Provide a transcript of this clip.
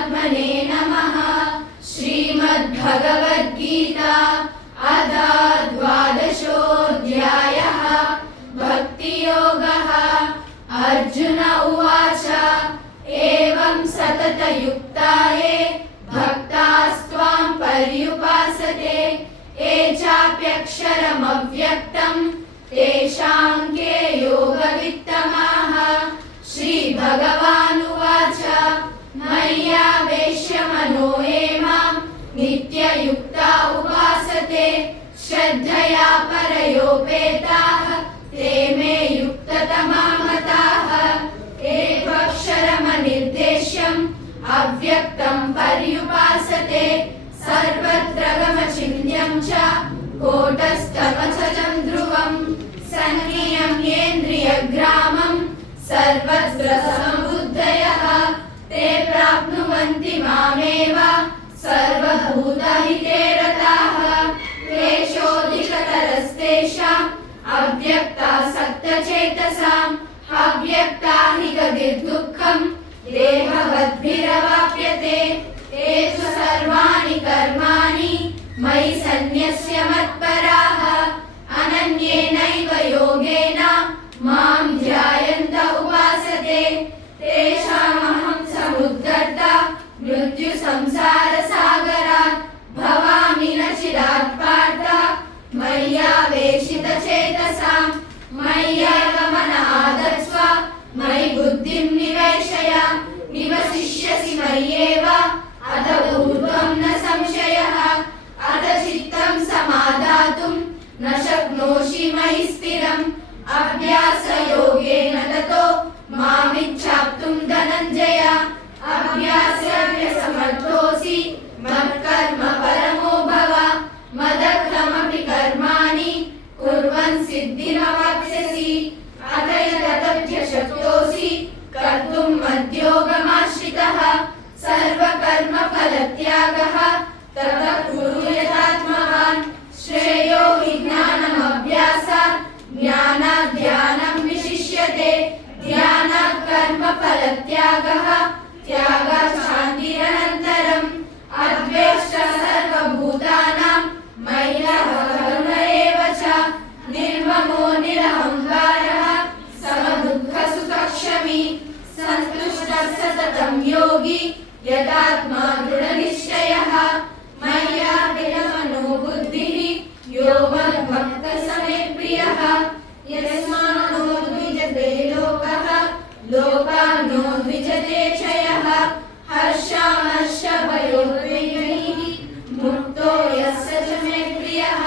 परमात्मने नमः। श्रीमद्भगवद्गीता अथ द्वादशोऽध्यायः भक्तियोगः। अर्जुन उवाच एवं सततयुक्ता ये भक्तास्त्वां पर्युपासते ये चाप्यक्षरमव्यक्तं तेषां के योगवित्तमाः। श्रीभगवानुवाच मय्यावेश्य मनो ये मां नित्ययुक्ता उपासते श्रद्धया परयोपेताः ते मे युक्ततमा मताः। एकक्षरमनिर्देश्यम् अव्यक्तं पर्युपासते सर्वत्र गमचिन्त्यं च कूटस्थमचलं ध्रुवं सन्नियम्येन्द्रियग्रामं सर्वत्र समबुद्धयः ते प्राप्नुवन्ति मामेव सर्वभूतहिते रताः। क्लेशोऽधिकतरस्तेषाम् अव्यक्तासक्तचेतसाम् अव्यक्ता हि गतिर्दुःखम् देहवद्भिरवाप्यते। येषु सर्वाणि कर्माणि मयि सन्न्यस्य मत्पराः अनन्येनैव योगेन मां ध्यायन्त उपासते तेषामहं समुद्धर्ता मृत्युसंसारसागरात् भवामि न चिरात् पार्थ मय्यावेशितचेतसां। मय्येव मन आदत्स्व मयि बुद्धिं निवेशय निवसिष्यसि मय्येव अत ऊर्ध्वं न संशयः। अत चित्तं समादातुं न शक्नोषि मयि स्थिरम् अभ्यासयोगेन ततो मामिच्छाप्तुं धनञ्जय। अभ्यासेऽप्यसमर्थोऽसि मत्कर्म परमो भव मदर्थमपि कर्माणि कुर्वन् सिद्धिमवाप्स्यसि। अत यदत्यशक्तोऽसि कर्तुं मद्योगमाश्रितः सर्वकर्मफलत्यागः ततः कुरु यथात्मवान्। श्रेयो हि ज्ञानमभ्यासात् ज्ञानात् ध्यानं विशिष्यते ध्यानात् कर्मफलत्यागः त्यागात् शान्तिरनन्तरम्। अद्वेष्टा सर्वभूतानां मय्यः करुण एव च निर्ममो निरहङ्कारः समदुःखसुखक्षमी सन्तुष्टः सततं योगी यदात्मा दृढनिश्चयः। मय्यार्पितमनो बुद्धिः यो मद्भक्तः स मे प्रियः। यस्मान्नो द्विजते लोकः लोकान्नो द्विजते च यः हर्षामर्षभयोद्वेगैः मुक्तो यः स च मे प्रियः।